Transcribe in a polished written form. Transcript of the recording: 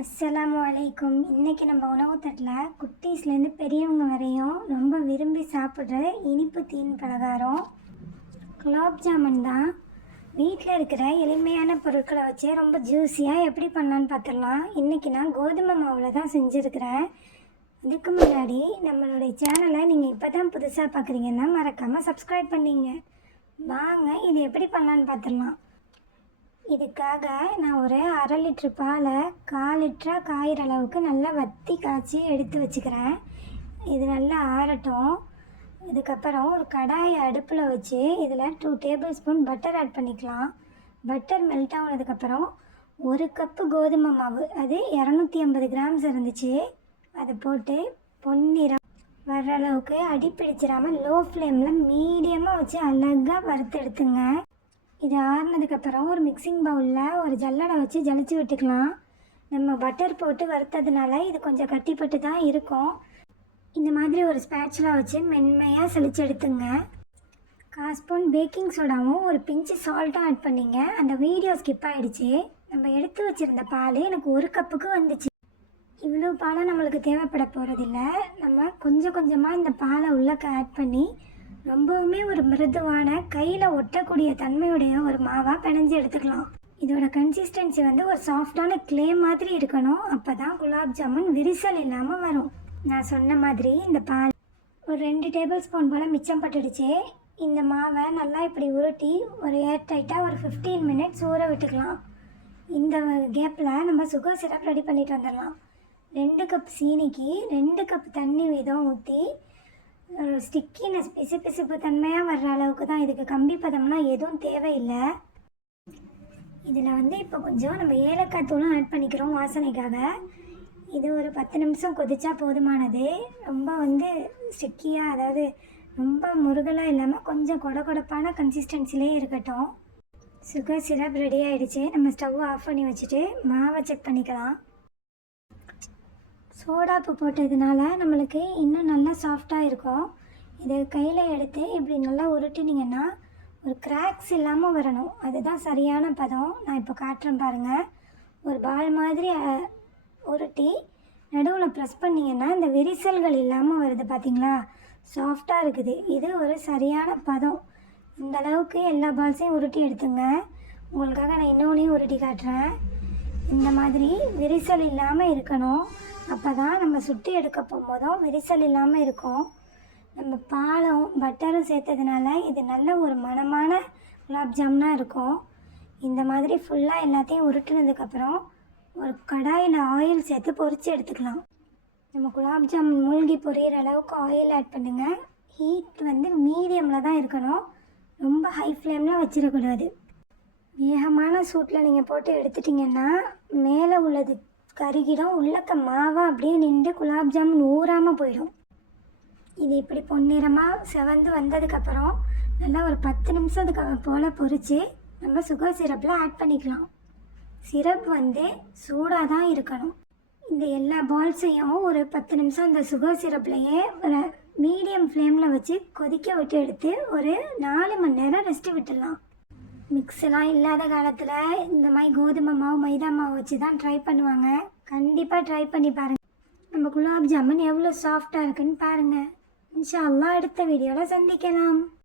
அஸ்ஸலாமு அலைக்கும். இன்றைக்கி நம்ம உணவு தட்டில் குட்டீஸ்லேருந்து பெரியவங்க வரையும் ரொம்ப விரும்பி சாப்பிட்ற இனிப்பு தீன் பலகாரம் குலாப் ஜாமுன் தான். வீட்டில் இருக்கிற எளிமையான பொருட்களை வச்சு ரொம்ப ஜூஸியாக எப்படி பண்ணலான்னு பார்த்துடலாம். இன்றைக்கி நான் கோதுமை மாவில் தான் செஞ்சுருக்கிறேன். அதுக்கு முன்னாடி நம்மளுடைய சேனலை நீங்கள் இப்போ தான் புதுசாக பார்க்குறீங்கன்னா மறக்காமல் சப்ஸ்கிரைப் பண்ணிங்க. வாங்க இது எப்படி பண்ணலான்னு பார்த்துடலாம். இதுக்காக நான் ஒரு 1/2 லிட்ரு பாலை 1/4 லிட்டராக காயிற அளவுக்கு நல்லா வற்றி காய்ச்சி எடுத்து வச்சுக்கிறேன். இது நல்லா ஆறட்டும். இதுக்கப்புறம் ஒரு கடாயை அடுப்பில் வச்சு இதில் 2 டேபிள் ஸ்பூன் பட்டர் ஆட் பண்ணிக்கலாம். பட்டர் மெல்ட் ஆனதுக்கப்புறம் 1 கப்பு கோதுமை மாவு, அது 250 கிராம்ஸ் இருந்துச்சு, அதை போட்டு பொன்னிறம் வர்ற அளவுக்கு அடி பிடிச்சிடாமல் லோ ஃப்ளேமில் மீடியமாக வச்சு அழகாக வறுத்து எடுத்துங்க. இது ஆறுனதுக்கப்புறம் ஒரு மிக்சிங் பவுலில் ஒரு ஜல்லடை வச்சு ஜலிச்சு விட்டுக்கலாம். நம்ம பட்டர் போட்டு வறுத்ததுனால இது கொஞ்சம் கட்டிப்பட்டு தான் இருக்கும். இந்த மாதிரி ஒரு ஸ்பேட்சுலா வச்சு மென்மையாக சலிச்சு எடுத்துங்க. 1/4 ஸ்பூன் பேக்கிங் சோடாவும் ஒரு பிஞ்சு சால்ட்டும் ஆட் பண்ணிங்க. அந்த வீடியோ ஸ்கிப் ஆகிடுச்சு. நம்ம எடுத்து வச்சுருந்த பால் எனக்கு 1 கப்புக்கு வந்துச்சு. இவ்வளோ பாலை நம்மளுக்கு தேவைப்பட போகிறதில்ல. நம்ம கொஞ்சம் கொஞ்சமாக இந்த பாலை உள்ளே ஆட் பண்ணி ரொம்பவுமே ஒரு மிருதுவான கையில் ஒட்டக்கூடிய தன்மையுடைய ஒரு மாவாக பிணைஞ்சு எடுத்துக்கலாம். இதோட கன்சிஸ்டன்சி ஒரு சாஃப்டான க்ளே மாதிரி இருக்கணும். அப்போ தான் குலாப் ஜாமுன் விரிசல் இல்லாமல் வரும். நான் சொன்ன மாதிரி இந்த பால் ஒரு 2 டேபிள் ஸ்பூன் போல் மிச்சம் பட்டுடுச்சு. இந்த மாவை நல்லா இப்படி உருட்டி ஒரு ஏர்டைட்டாக ஒரு 15 மினிட்ஸ் ஊற விட்டுக்கலாம். இந்த கேப்பில் நம்ம சுகர் சிரப் ரெடி பண்ணிட்டு வந்துடலாம். 2 கப் சீனிக்கு 2 கப் தண்ணி வீதம் ஊற்றி ஒரு ஸ்டிக்கினஸ் பிசுபிசுப்பு தன்மையாக வர்ற அளவுக்கு தான். இதுக்கு கம்பி பதம்லாம் எதுவும் தேவையில்லை. இதில் இப்போ கொஞ்சம் நம்ம ஏலக்காய் தூளும் ஆட் பண்ணிக்கிறோம் வாசனைக்காக. இது ஒரு 10 நிமிஷம் கொதிச்சா போதுமானது. ரொம்ப ஸ்டிக்கியாக, அதாவது ரொம்ப முருகலாக இல்லாமல் கொஞ்சம் கொடப்பான கன்சிஸ்டன்சிலே இருக்கட்டும். சுகர் சிரப் ரெடி ஆகிடுச்சு. நம்ம ஸ்டவ் ஆஃப் பண்ணி வச்சுட்டு மாவை செக் பண்ணிக்கலாம். சோடாப்பு போட்டதுனால நம்மளுக்கு இன்னும் நல்லா சாஃப்டாக இருக்கும். இதை கையில் எடுத்து இப்படி நல்லா உருட்டினீங்கன்னா ஒரு கிராக்ஸ் இல்லாமல் வரணும். அதுதான் சரியான பதம். நான் இப்போ காட்டுறேன் பாருங்கள். ஒரு பால் மாதிரி உருட்டி நடுவில் ப்ரெஸ் பண்ணிங்கன்னா இந்த விரிசல்கள் இல்லாமல் வருது, பார்த்திங்களா? சாஃப்டாக இருக்குது. இது ஒரு சரியான பதம். இந்த அளவுக்கு எல்லா பால்ஸையும் உருட்டி எடுத்துங்க. உங்களுக்காக நான் இன்னொன்றையும் உருட்டி காட்டுறேன். இந்த மாதிரி விரிசல் இல்லாமல் இருக்கணும். அப்போ தான் நம்ம சுட்டி எடுக்க போகும்போதும் விரிசல் இல்லாமல் இருக்கும். நம்ம பாலும் பட்டரும் சேர்த்ததுனால இது நல்ல ஒரு மணமான குலாப் ஜாமுனாக இருக்கும். இந்த மாதிரி ஃபுல்லாக எல்லாத்தையும் உருட்டுனதுக்கப்புறம் ஒரு கடாயில் ஆயில் சேர்த்து பொரித்து எடுத்துக்கலாம். நம்ம குலாப் ஜாமுன் மூழ்கி பொரியிற அளவுக்கு ஆயில் ஆட் பண்ணுங்கள். ஹீட் மீடியமில் தான் இருக்கணும். ரொம்ப ஹை ஃப்ளேமில் வச்சிடக்கூடாது. வேகமான சூட்டில் நீங்கள் போட்டு எடுத்துட்டிங்கன்னா மேலே உள்ளது கருகிடும், உள்ளக்க மாவாக அப்படியே நின்று குலாப் ஜாமுன் ஊறாமல் போயிடும். இது இப்படி பொன்னிறமாக செவந்து வந்ததுக்கப்புறம் நல்லா ஒரு 10 நிமிஷத்துக்கு போல் பொரித்து நம்ம சுகர் சிரப்பில் ஆட் பண்ணிக்கலாம். சிரப் சூடாக தான் இருக்கணும். இந்த எல்லா பால்ஸையும் ஒரு 10 நிமிஷம் இந்த சுகர் சிரப்லையே ஒரு மீடியம் ஃப்ளேமில் வச்சு கொதிக்க விட்டு எடுத்து ஒரு 4 மணி நேரம் ரெஸ்ட்டு விட்டுடலாம். மிக்ஸெல்லாம் இல்லாத காலத்தில் இந்த மாதிரி கோதுமை மாவு மைதா மாவு வச்சு தான் ட்ரை பண்ணுவாங்க. கண்டிப்பாக ட்ரை பண்ணி பாருங்கள். நம்ம குலாப் ஜாமுன் எவ்வளோ சாஃப்டாக இருக்குன்னு பாருங்கள். இன்ஷா அல்லாஹ் அடுத்த வீடியோவில் சந்திக்கலாம்.